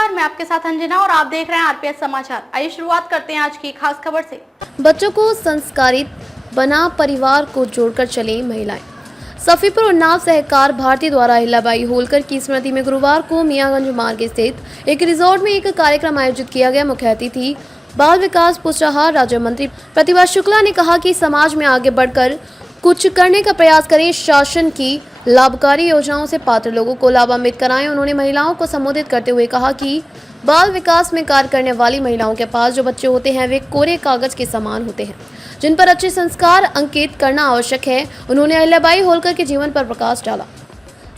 नमस्कार, मैं आपके साथ अंजना और आप देख रहे हैं आरपीएस समाचार। आइए शुरुआत करते हैं आज की खास खबर से। बच्चों को संस्कारित बना परिवार को जोड़कर चले महिलाएं। सफीपुर उन्नाव सहकार भारती द्वारा अहिल्याबाई होलकर की स्मृति में गुरुवार को मियागंज मार्ग स्थित एक रिजॉर्ट में एक कार्यक्रम आयोजित किया गया। मुख्य अतिथि बाल विकास पुष्टाहार राज्य मंत्री प्रतिभा शुक्ला ने कहा कि समाज में आगे बढ़कर कुछ करने का प्रयास करें, शासन की लाभकारी योजनाओं से पात्र लोगों को लाभान्वित कराएं। उन्होंने महिलाओं को संबोधित करते हुए कहा कि बाल विकास में कार्य करने वाली महिलाओं के पास जो बच्चे होते हैं वे कोरे कागज के समान होते हैं, जिन पर अच्छे संस्कार अंकित करना आवश्यक है। उन्होंने अहिल्याबाई होलकर के जीवन पर प्रकाश डाला।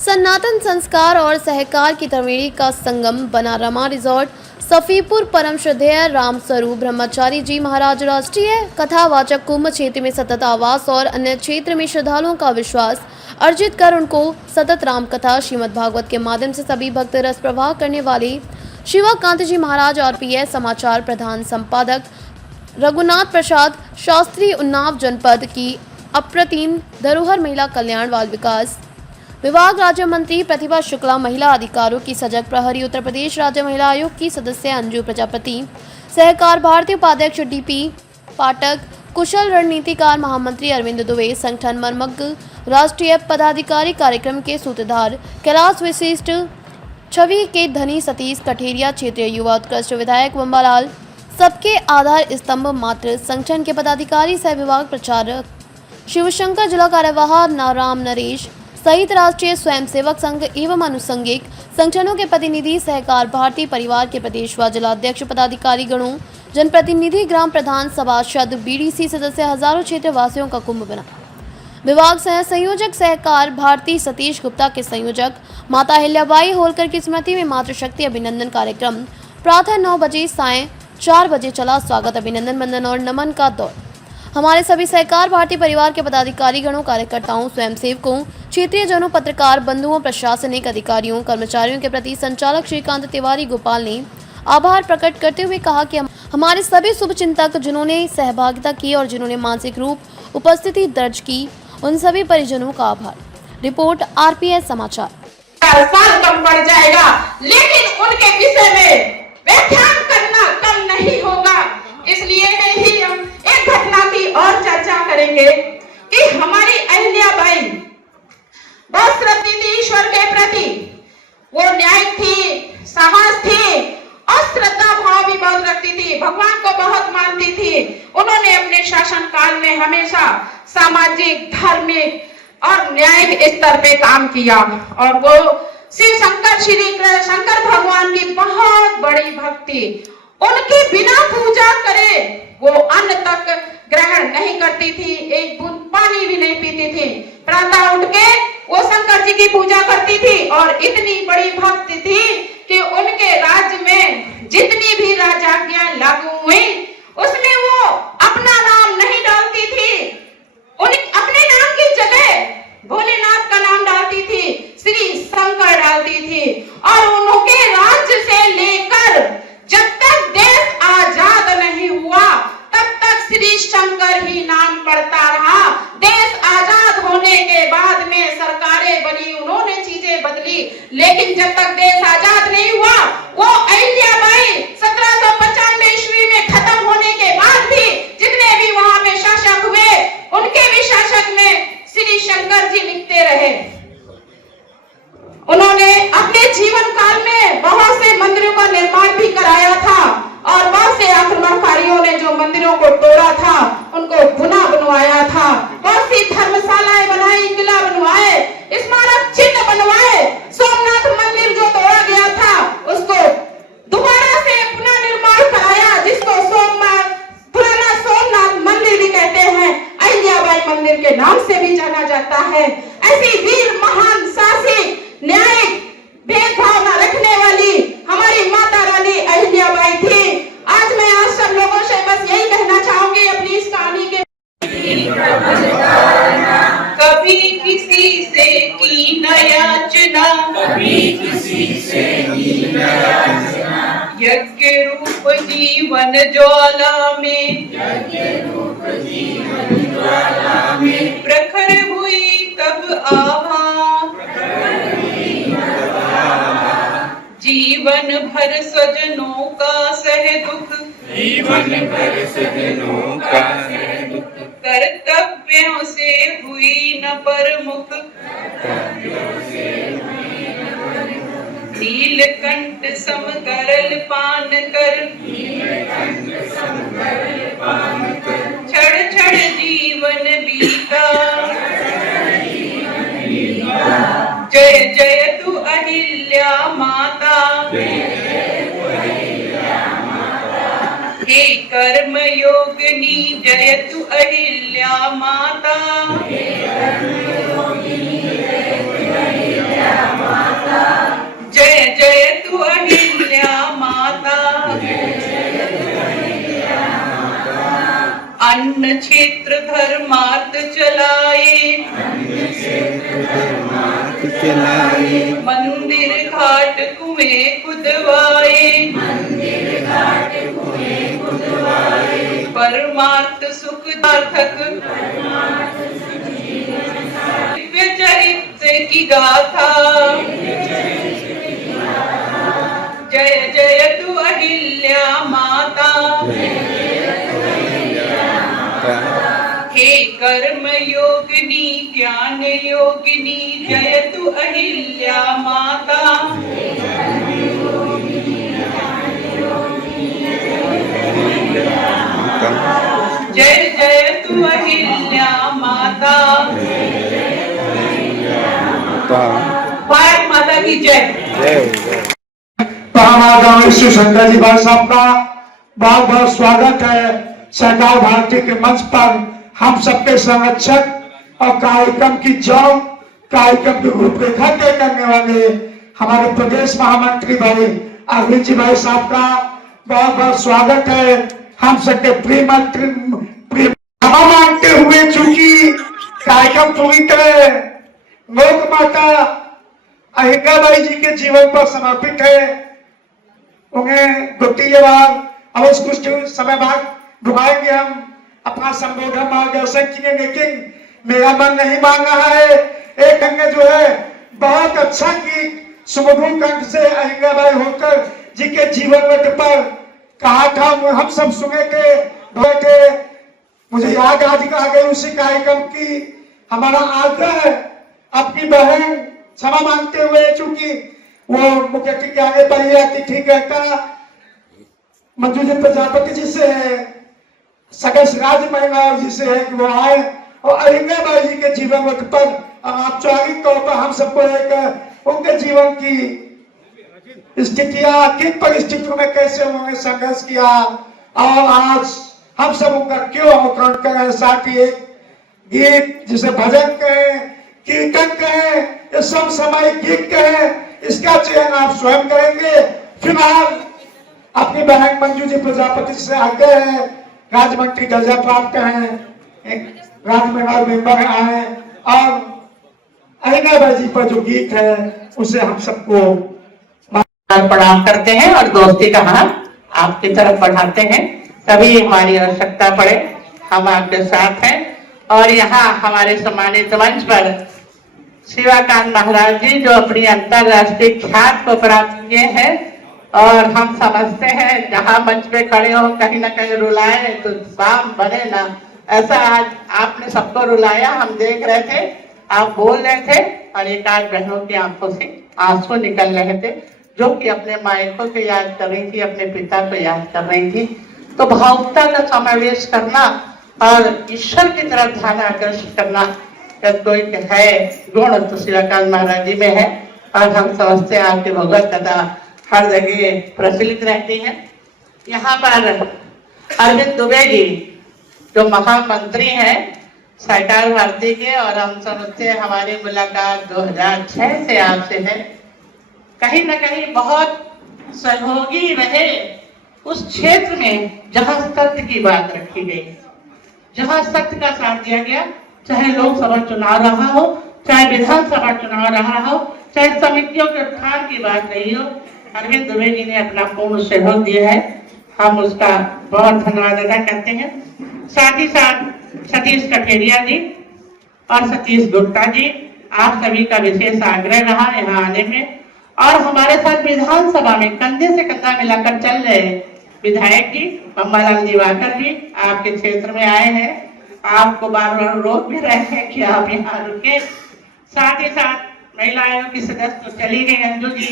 सनातन संस्कार और सहकार की त्रिवेणी का संगम बना रमा रिजॉर्ट सफीपुर परम श्रद्धेय राम स्वरूप ब्रह्मचारी जी महाराज राष्ट्रीय कथावाचक कुंभ क्षेत्र में सतत आवास और अन्य क्षेत्र में श्रद्धालुओं का विश्वास अर्जित कर उनको सतत राम कथा श्रीमद् भागवत के माध्यम से सभी भक्त रस प्रवाह करने वाले शिवाकांत जी महाराज आरपीएस समाचार प्रधान संपादक रघुनाथ प्रसाद शास्त्री उन्नाव जनपद की अप्रतिम धरोहर महिला कल्याण बाल विकास विभाग राज्य मंत्री प्रतिभा शुक्ला, महिला अधिकारों की सजग प्रहरी, उत्तर प्रदेश राज्य महिला आयोग की सदस्य अंजू प्रजापति, सहकार भारती उपाध्यक्ष डीपी पाठक, कुशल रणनीतिकार महामंत्री अरविंद दुबे, संगठन मर्मज्ञ राष्ट्रीय पदाधिकारी, कार्यक्रम के सूत्रधार कैलाश विशिष्ट, छवि के धनी सतीश कठेरिया, क्षेत्रीय युवा उत्कृष्ट विधायक बम्बालाल, सबके आधार स्तंभ मात्र संगठन के पदाधिकारी सह विभाग प्रचारक शिवशंकर, जिला कार्यवाह नाराम नरेश सहित राष्ट्रीय स्वयंसेवक संघ एवं अनुषंगिक संगठनों के प्रतिनिधि, सहकार भारती परिवार के प्रदेश व जिलाध्यक्ष पदाधिकारी गणों, जनप्रतिनिधि, ग्राम प्रधान, सभासद, बीडीसी सदस्य, हजारों क्षेत्र वासियों का कुंभ बना। विभाग सह संयोजक सहकार भारती सतीश गुप्ता के संयोजक माता अहिल्याबाई होलकर की स्मृति में मातृशक्ति अभिनंदन कार्यक्रम प्रातः 9 बजे सायं 4 बजे चला। स्वागत, अभिनंदन, वंदन और नमन का दौर। हमारे सभी सहकार भारती परिवार के पदाधिकारी गणों, कार्यकर्ताओं, स्वयंसेवकों, क्षेत्रीय जनों, पत्रकार बंधुओं, प्रशासनिक अधिकारियों, कर्मचारियों के प्रति संचालक श्रीकांत तिवारी गोपाल ने आभार प्रकट करते हुए कहा कि हमारे सभी शुभचिंतक जिन्होंने सहभागिता की और जिन्होंने मानसिक रूप उपस्थिति दर्ज की, उन सभी परिजनों का आभार। रिपोर्ट आरपीएस समाचार। साल कम पड़ जाएगा, लेकिन उनके विषय में व्याख्यान करना कम नहीं होगा। इसलिए ही हम एक घटना की और चर्चा करेंगे कि हमारी अहिल्याबाई बहुत श्रद्धा थी ईश्वर के प्रति, वो न्याय थी, साहस थी और श्रद्धा भाव भी बहुत रखती थी, भगवान को बहुत मानती थी। उन्होंने अपने शासन काल में हमेशा सामाजिक, धार्मिक और न्यायिक स्तर पे काम किया और वो शिव शंकर, श्री शंकर भगवान की बहुत बड़ी भक्ति। उनके बिना पूजा करे वो अन्न तक ग्रहण नहीं करती थी, एक बूंद पानी भी नहीं पीती थी। प्रातः उठ के वो शंकर जी की पूजा करती थी और इतनी बड़ी भक्ति थी कि उनके राज्य में जितनी भी राजाज्ञाएं लागू हुई उसमें वो अपना नाम नहीं डालती थी, अपने नाम की जगह भोलेनाथ का नाम डालती थी, श्री शंकर डालती थी। और उनके राज्य से लेकर जब तक देश आजाद नहीं हुआ तब तक श्री शंकर ही नाम पड़ता रहा। देश आजाद होने के बाद में सरकारें बनी, उन्होंने चीजें बदली, लेकिन जब तक देश आजाद नहीं हुआ वो अहिल्याबाई 1795 ईस्वी में खत्म होने के बाद भी जितने भी वहां पे शासक हुए उनके भी शासक में श्री शंकर जी लिखते रहे। उन्होंने अपने जीवन काल में बहुत से मंदिरों का निर्माण भी कराया था और बहुत से आक्रमणकारियों ने जो मंदिरों को तोड़ा था उनको पुनः बनवाया था। बहुत सी धर्मशालाएं बनाई, किला बनवाए, स्मारक चिन्ह बनवाए। सोमनाथ मंदिर जो तोड़ा गया था उसको दोबारा से पुनः निर्माण कराया, जिसको पुराना सोमनाथ मंदिर भी कहते हैं, अहिल्याबाई मंदिर के नाम से भी जाना जाता है। ऐसी वीर, महान, साहसी, न्यायिक, भेदभाव न रखने वाली हमारी माता रानी अहिल्याबाई थी। आज मैं आप सब लोगों से बस यही कहना चाहूंगी अपनी इस कहानी के कभी किसी से की न याचना, कभी किसी से की न याचना, यज्ञ रूप जीवन ज्वाला में, यज्ञ रूप जीवन ज्वाला में प्रखर हुई तब आभा, जीवन भर सजनों का सह दुख, जीवन भर सजनों का सह दुख, कर्तव्यों से हुई न परमुख, नीलकंठ सम करल पान कर, क्षण क्षण जीवन बीता, जय जय तु अहिल्या माता, हे कर्म योगिनी जय तु अहिल्या माता, जय जय तु अहिल्या माता, अन्न क्षेत्र धर्मार्थ चलाए, मंदिर घाट कुएं खुदवाए, परमार्थ सुख सार्थक, दिव्य चरित्र की गाथा, जय जय तु अहिल्या माता, हे कर्म योगिनी ज्ञान योगिनी जय तु अहिल्या माता, जय जय तु अहिल्या माता, भारत माता की जय। तो हमारा गाँव श्री शंकर जी भाई साहब का बहुत बहुत स्वागत है सरकार भारती के मंच पर। हम सबके संरक्षक और कार्यक्रम की जौ कार्यक्रम की रूपरेखा तय करने वाले हमारे प्रदेश महामंत्री भाई अरविंद जी भाई साहब का बहुत बहुत स्वागत है। हम सबके प्रिय मंत्री क्षमा मांगते हुए चूंकि कार्यक्रम पूरी तरह लोक माता अहिल्याबाई जी के जीवन पर समर्पित है, उन्हें द्वितीय बार अवश्य कुछ समय बाद बुलाएंगे, हम अपना संबोधन मार्गदर्शन किए, लेकिन मेरा मन नहीं मान रहा है। एक अंग जो है बहुत अच्छा गीत सुमधुर कंठ से अहिल्याबाई होलकर जी के जीवन वृत्त पर कहा था, हम सब सुने थे। मुझे याद आज आ गई उसी कार्यक्रम की। हमारा आग्रह है अपनी बहन क्षमा मांगते हुए, चूंकि वो मुख्य अतिथि के आगे पर ही अतिथि कहता मंजू जी प्रजापति जी से है, सदस्य राज्य महिला जी से है कि वो आए और अहिल्याबाई जी के जीवन वक्त पर औपचारिक तौर पर हम सबको एक उनके जीवन की स्थितियां, किन परिस्थितियों में कैसे उन्होंने संघर्ष किया और आज हम सब उनका क्यों अनुकरण करें। साथ ही एक गीत जिसे भजन कहें, कीर्तन कहें, ये सब समय गीत कहें, इसका चयन आप स्वयं करेंगे। फिलहाल अपनी बहन मंजू जी प्रजापति से आगे है, राज्य मंत्री दर्जा प्राप्त हैं, एक राज्य में मेंबर आए और अहिल्याबाई जी पर जो गीत है उसे हम सबको प्रणाम करते हैं और दोस्ती का हाथ आपकी तरफ बढ़ाते हैं। कभी हमारी आवश्यकता पड़े हम आपके साथ हैं। और यहाँ हमारे सम्मानित मंच पर शिवाकांत महाराज जी जो अपनी अंतरराष्ट्रीय ख्याति को प्राप्त किए हैं, और हम समझते हैं जहाँ मंच पे खड़े हो कहीं ना कहीं रुलाए तो शाम बने ना, ऐसा आज आपने सबको रुलाया। हम देख रहे थे, आप बोल रहे थे और एक आध बहनों की आंखों से आंसू निकल रहे थे, जो कि अपने मायकों को याद कर रही थी, अपने पिता को याद कर रही थी। तो भावुकता का समावेश करना और ईश्वर की तरफ ध्यान आकर्षित करना कोई है गुण तो शिवाकांत महाराज जी में है। और हम समझते हैं आपकी भगवत कथा हर जगह प्रचलित रहती है। यहाँ पर अरविंद दुबे जी जो महामंत्री हैं सरकार भारती के, और हम समझते हैं हमारी मुलाकात 2006 से आपसे है। कहीं ना कहीं बहुत सहयोगी रहे उस क्षेत्र में जहाँ सत्य की बात रखी गई, जहाँ सत्य का साथ दिया गया, चाहे लोकसभा चुनाव रहा हो, चाहे विधानसभा चुनाव रहा हो, चाहे समितियों के उत्थान की बात रही हो, अरविंद दुबे जी ने अपना पूर्ण सहयोग दिया है। हम उसका बहुत धन्यवाद अदा करते हैं। साथ ही साथ सतीश कठेरिया जी और सतीश गुप्ता जी, आप सभी का विशेष आग्रह रहा यहाँ आने में, और हमारे साथ विधानसभा में कंधे से कंधा मिलाकर चल रहे हैं विधायक जी अम्बालाल दिवाकर जी आपके क्षेत्र में आए हैं। आपको बार बार रोक भी रहे हैं कि आप यहाँ रुके। साथ ही साथ महिला आयोग की सदस्य तो चली गई अंजू जी,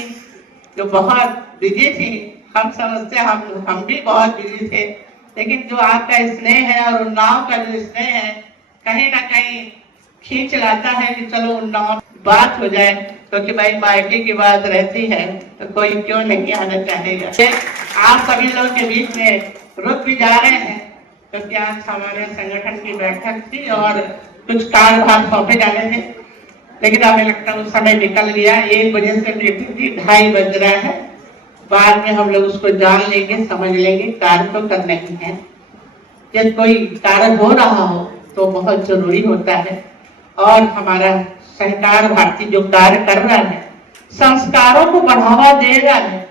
जो बहुत बिजी थी। हम समझते हम भी बहुत बिजी थे, लेकिन जो आपका स्नेह है और उन्नाव का जो स्नेह है कहीं ना कहीं खींच लाता है कि चलो उन्नाव बात हो जाए, क्योंकि भाई मायके की बात रहती है तो कोई क्यों नहीं आना चाहेगा। आप सभी लोग के बीच में रुक भी जा रहे हैं क्योंकि आज हमारे संगठन की बैठक थी और कुछ कार्यभार सौंपे जाने थे, लेकिन हमें लगता है उस समय निकल गया। 1 बजे से मीटिंग थी, 2:30 बज रहा है। बाद में हम लोग उसको जान लेंगे, समझ लेंगे। कार्य तो करना ही है, जब कोई कार्य हो रहा हो तो बहुत जरूरी होता है। और हमारा सहकार भारती जो कार्य कर रहा है, संस्कारों को बढ़ावा दे रहा है,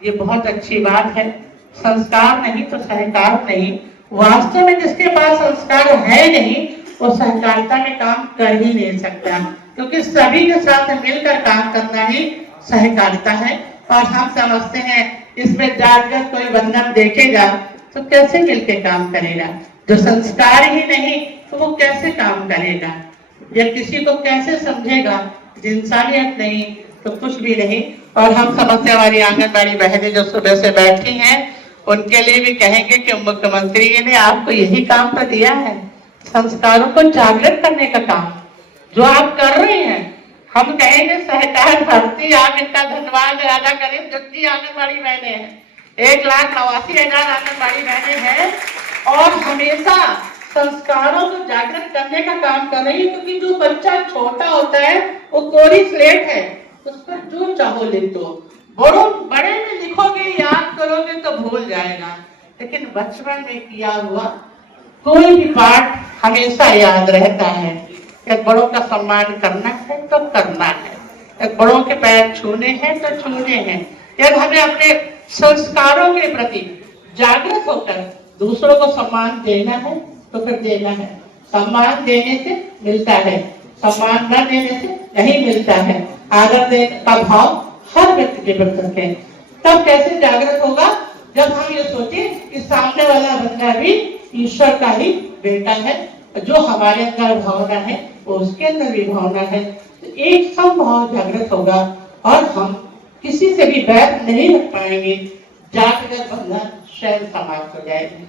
ये बहुत अच्छी बात है। संस्कार नहीं तो सहकार नहीं। वास्तव में जिसके पास संस्कार है नहीं वो सहकारिता में काम कर ही नहीं सकता, क्योंकि सभी के साथ मिलकर काम करना ही सहकारिता है। और हम समझते हैं इसमें जातगत कोई बंधन देखेगा तो कैसे मिलकर काम करेगा। जो संस्कार ही नहीं तो वो कैसे काम करेगा या किसी को कैसे समझेगा। इंसानियत नहीं तो कुछ भी नहीं। और हम समझते हमारी आंगनबाड़ी बहनें जो सुबह से बैठी हैं उनके लिए भी कहेंगे कि मुख्यमंत्री जी ने आपको यही काम तो दिया है, संस्कारों को जागृत करने का काम जो आप कर रहे हैं। हम कहेंगे सहकार भारती, आप इनका धन्यवाद अदा करें। जितनी आंगनबाड़ी बहनें हैं 1,89,000 आंगनबाड़ी बहनें हैं और हमेशा संस्कारों को जागृत करने का काम कर रही है, क्योंकि जो बच्चा छोटा होता है वो कोरी स्लेट है, उस पर जो चाहो लिख दो। बड़े में लिखोगे याद करोगे तो भूल जाएगा, लेकिन बचपन में किया हुआ कोई भी पाठ हमेशा याद रहता है। एक बड़ों का सम्मान करना है तो करना है, एक बड़ों के पैर छूने हैं तो छूने हैं। यदि हमें अपने संस्कारों के प्रति जागृत होकर दूसरों को सम्मान देना है तो फिर देना है। सम्मान देने से मिलता है, सम्मान न देने से नहीं मिलता है। आदर देने का भाव हर व्यक्ति के प्रति है। तब कैसे जागृत होगा? जब हम ये सोचे कि सामने वाला बंदा भी ईश्वर का ही बेटा है, जो हमारे अंदर भावना है वो उसके अंदर भी भावना है, तो एक समभाव जागृत होगा और हम किसी से भी बैर नहीं रख पाएंगे। जागृत बंधन स्वयं समाप्त हो जाएगी।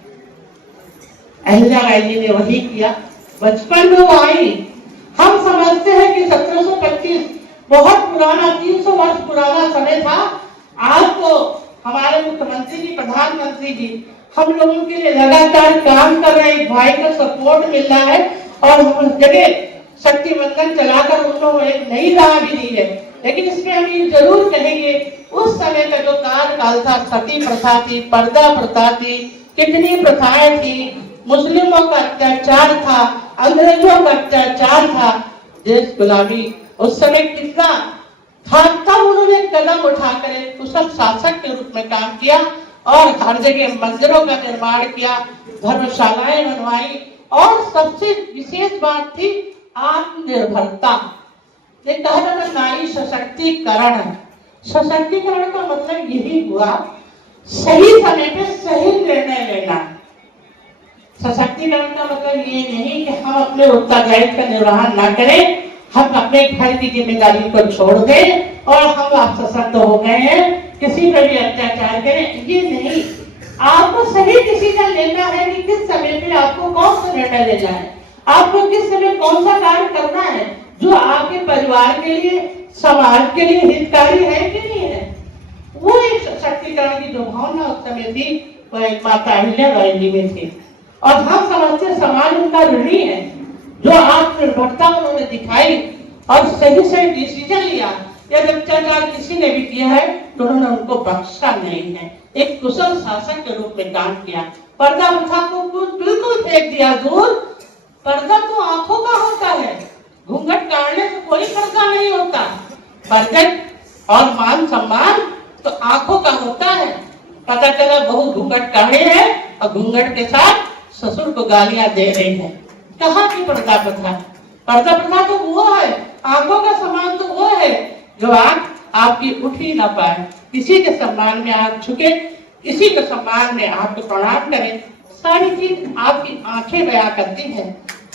अहिल्याबाई जी ने वही किया, बचपन में वो आई। हम समझते हैं कि 1725 बहुत पुराना 300 वर्ष पुराना समय था। आज तो हमारे मुख्यमंत्री जी, प्रधानमंत्री जी हम लोगों के लिए लगातार काम कर रहे हैं। भाई का सपोर्ट मिल रहा है और हम जगह शक्ति बंधन चलाकर उन लोगों एक नई राह भी दी है। लेकिन इसमें हम ये जरूर कहेंगे उस समय का जो कार्यकाल था, सती प्रथा थी, पर्दा प्रथा थी, कितनी प्रथाएं थी, मुस्लिमों का अत्याचार था, अंग्रेजों का अत्याचार था, देश गुलामी उस समय कितना था। तब उन्होंने कदम उठाकर एक कुशल शासक के रूप में काम किया और हर जगह मंदिरों का निर्माण किया, धर्मशालाएं बनवाई और सबसे विशेष बात थी आत्मनिर्भरता। ये कहा जाता नारी सशक्तिकरण। सशक्तिकरण का मतलब यही हुआ सही समय पे सही निर्णय लेना। सशक्तिकरण का मतलब ये नहीं कि हम अपने उत्तरदायित्व का निर्वहन न करें, हम अपने घर की जिम्मेदारी को छोड़ दें और हम आप सशक्त हो गए हैं, किसी पर भी अत्याचार करें, ये नहीं। आपको सही डिसीजन लेना है कि किस समय पे आपको कौन सा निर्णय लेना है, आपको किस समय कौन सा कार्य करना है जो आपके परिवार के लिए, समाज के लिए हितकारी है कि नहीं है। वो एक सशक्तिकरण की जो भावना उस समय थी वो एक माता अहिल्याबाई जी में थी। और हम समझते समाज उनका ऋणी है, जो आत्मनिर्भरता उन्होंने दिखाई और सही सही डिसीजन लिया। यदि अत्याचार किसी ने भी किया है तो उन्होंने उनको बख्शा नहीं है, एक कुशल शासक के रूप में काम किया। पर्दा प्रथा को बिल्कुल फेंक दिया दूर। पर्दा तो आंखों का होता है, घूंघट काटने से कोई पर्दा नहीं होता। पर्दा और मान सम्मान तो आंखों का होता है। पता चला बहू घूंघट काढ़े है और घूंघट के साथ ससुर को गालियां दे रही है, कहाँ की पर्दा प्रथा? पर्दा प्रथा तो वो है, आंखों का सम्मान तो वो है जो आंख आपकी उठ ही ना पाए। किसी के सम्मान में आप झुके, किसी के सम्मान में आपको प्रणाम करें, सारी चीज आपकी आंखें बयां करती हैं।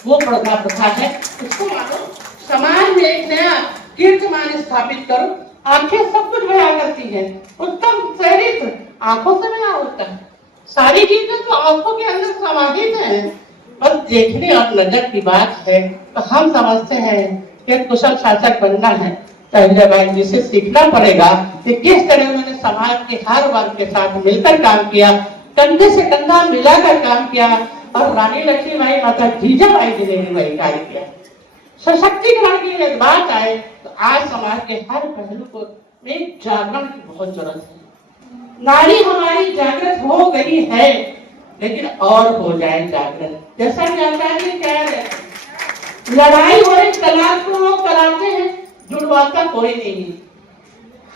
वो पर्दा प्रथा है, उसको मानो। समाज में एक नया कीर्तिमान स्थापित करो। आंखें सब कुछ बयां करती हैं। उत्तम चरित्र आंखों से बयां होता है। सारी चीजें तो आंखों के अंदर समाहित हैं। बस देखने और नजर की बात है। तो हम समझते हैं कि कुशल शासक बनना है तो अहिल्याबाई जी से सीखना पड़ेगा कि किस तरह उन्होंने समाज के हर वर्ग के साथ मिलकर काम किया, कंधे से कंधा मिलाकर काम किया, और रानी लक्ष्मीबाई माता जीजाबाई जी ने भी वही कार्य किया। सशक्तिकरण की बात आए तो आज समाज के हर पहलू को में जागरण की बहुत जरूरत है। नारी हमारी जागृत हो गई है, लेकिन और हो जाए जागृत। जैसा कि आचार्य कह रहे, लड़ाई हो रही, तलाक को लोग कराते हैं, जुड़वाता कोई नहीं।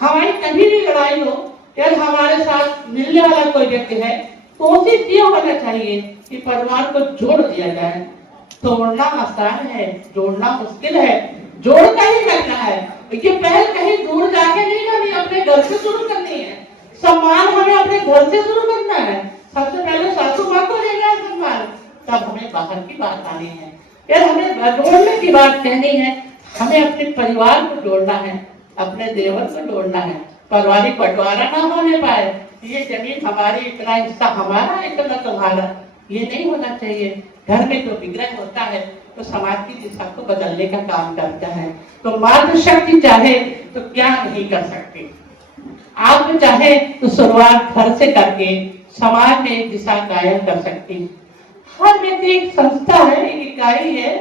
हमारी कभी भी लड़ाई हो या हमारे साथ मिलने वाला कोई व्यक्ति है, कोशिश ये होना चाहिए कि परिवार को जोड़ दिया जाए। तोड़ना आसान है, जोड़ना मुश्किल है। जोड़ कर ही करना है। ये पहल कहीं दूर जाके नहीं करनी, अपने घर से शुरू करनी है। सम्मान हमें अपने घर से शुरू करना है। सबसे पहले सासू माँ को देना है सम्मान, तब हमें बाहर की बात आनी है। यार हमें जोड़ने की बात कहनी है, हमें अपने परिवार को जोड़ना है, अपने देवर को जोड़ना है। पारिवारिक बंटवारा ना होने पाए, ये जमीन हमारी, इतना हिस्सा हमारा, इतना तुम्हारा, ये नहीं होना चाहिए। घर में जो विग्रह होता है तो समाज की दिशा को बदलने का काम करता है। तो मातृशक्ति चाहे तो क्या नहीं कर सकती। आप चाहे तो शुरुआत घर से करके समाज में एक दिशा कायम कर सकती है। हर व्यक्ति एक संस्था है, एक इकाई है।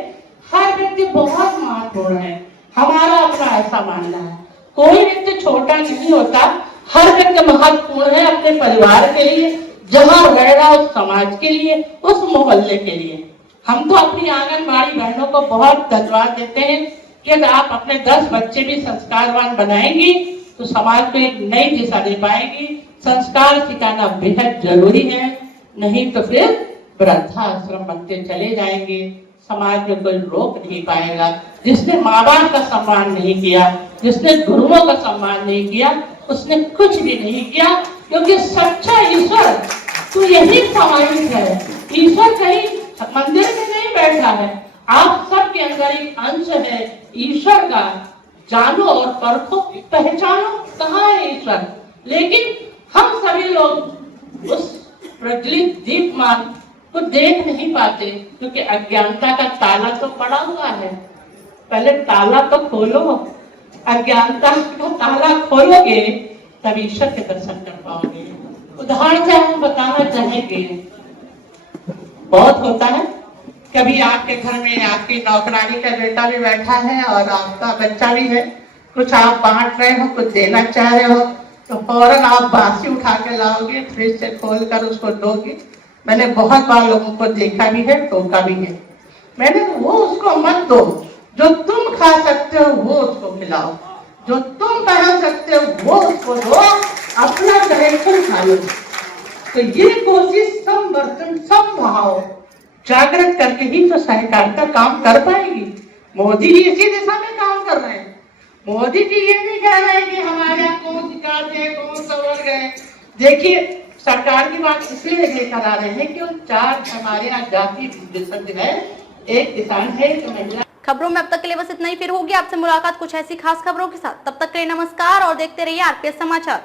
हर व्यक्ति बहुत महत्वपूर्ण है, हमारा अपना ऐसा मानना है। कोई व्यक्ति छोटा नहीं होता, हर व्यक्ति महत्वपूर्ण है अपने परिवार के लिए, जहाँ रह रहा उस समाज के लिए, उस मोहल्ले के लिए। हम तो अपनी आंगनबाड़ी बहनों को बहुत धन्यवाद देते हैं कि अगर आप अपने 10 बच्चे भी संस्कारवान बनाएंगी तो समाज को एक नई दिशा दे पाएंगी। संस्कार सिखाना बेहद जरूरी है, नहीं तो फिर वृद्धाश्रम बनते चले जाएंगे। समाज में कोई रोक नहीं पाएगा। जिसने माँ बाप का सम्मान नहीं किया, जिसने गुरुओं का सम्मान नहीं किया, उसने कुछ भी नहीं किया। क्योंकि सच्चा ईश्वर तो यही समाहित है। ईश्वर कहीं मंदिर में नहीं बैठा है, आप सबके अंदर एक अंश है ईश्वर का। जानो और परखो, पहचानो कहाँ है ईश्वर। लेकिन हम सभी लोग उस प्रज्वलित दीपमान को देख नहीं पाते, क्योंकि अज्ञानता का ताला तो पड़ा हुआ है। पहले ताला तो खोलो, अज्ञानता का ताला खोलोगे तब ईश्वर के दर्शन कर पाओगे। उदाहरण से हम बताना चाहेंगे, बहुत होता है कभी आपके घर में आपकी नौकरानी का बेटा भी बैठा है और आपका बच्चा भी है, कुछ आप बांट रहे हो, कुछ देना चाह रहे हो, तो फौरन आप बांसी उठा के लाओगे, फ्रिज से खोल कर उसको दोगे। मैंने बहुत बार लोगों को देखा भी है, टोका भी है। मैंने वो उसको मत दो, जो तुम खा सकते हो वो उसको खिलाओ, जो तुम पहन सकते हो वो उसको दो, अपना कलेक्शन खा लो। तो ये कोशिश सब बर्तन सब भाव जागृत करके ही तो सहकारिता काम कर पाएगी। मोदी जी इसी दिशा में काम कर रहे हैं। मोदी जी ये नहीं कह रहे हैं कि हमारे यहाँ कौन शिकायत है, कौन सवर गए। देखिए सरकार की बात इसलिए लेकर आ रहे हैं कि उन 4 हमारे यहाँ जाति विशेषज्ञ है, एक किसान है, एक महिला। खबरों में अब तक के लिए बस इतना ही। फिर होगी आपसे मुलाकात कुछ ऐसी खास खबरों के साथ। तब तक के लिए नमस्कार और देखते रहिए आरपीएस समाचार।